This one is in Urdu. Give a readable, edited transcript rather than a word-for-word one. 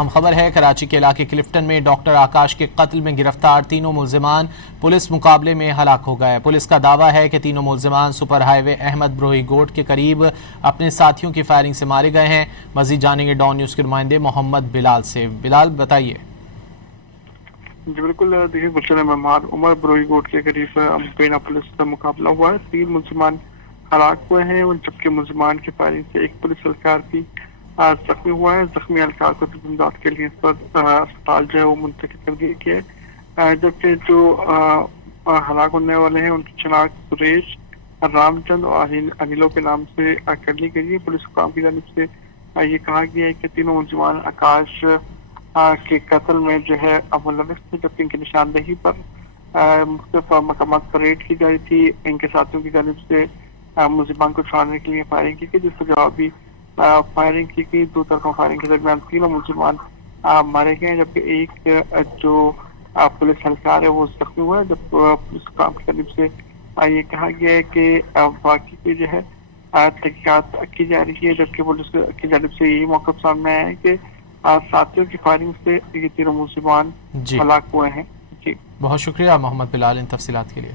اہم خبر ہے کراچی کے علاقے کلفٹن میں ڈاکٹر آکاش کے قتل میں گرفتار تینوں ملزمان پولیس مقابلے میں ہلاک ہو گئے۔ پولیس کا دعویٰ ہے کہ تینوں ملزمان سپر ہائی وے احمد بروہی گوٹ کے قریب اپنے ساتھیوں کی فائرنگ سے مارے گئے ہیں۔ مزید جانیں گے ڈان نیوز کے نمائندے محمد بلال سے۔ بلال بتائیے۔ جی بالکل، دیکھیے گلشن مہمان عمر بروہی گوٹ کے قریب بین پولیس کا مقابلہ ہوا ہے۔ 3 ملزمان ہلاک ہوئے ہیں اور جبکہ ملزمان کی فائرنگ سے ایک پولیس اہلکار بھی زخمی ہوا ہے۔ زخمی اہلکار کو امداد کے لیے اسپتال جو ہے وہ منتقل کر دیا گیا ہے، جبکہ جو ہلاک ہونے والے ہیں ان کی شناخت سریش، رام چند اور انیلو کے نام سے کر لی گئی ہے۔ پولیس حکام کی جانب سے یہ کہا گیا ہے کہ تینوں ملزمان آکاش کے قتل میں جو ہے ملوث تھے، جبکہ ان کی نشاندہی پر مختلف مقامات پر ریڈ کی جا رہی تھی۔ ان کے ساتھیوں کی جانب سے ملزمان کو چھوڑانے کے لیے فائرنگ کی گئی، جس سے جوابی فائرنگ کی گئی۔ 2 طرفہ فائرنگ کے درمیان 3 ملزمان مارے گئے، جبکہ ایک جو پولیس اہلکار ہے وہ زخمی ہوا ہے۔ جب پولیس حکام کی جانب سے یہ کہا گیا ہے کہ واقعی کی جو ہے تحقیقات کی جا رہی ہے، جبکہ پولیس کی جانب سے یہی موقف سامنے آیا ہے کہ ساتھیوں کی فائرنگ سے یہ 3 ملزمان ہلاک ہوئے ہیں۔ بہت شکریہ محمد بلال ان تفصیلات کے لیے۔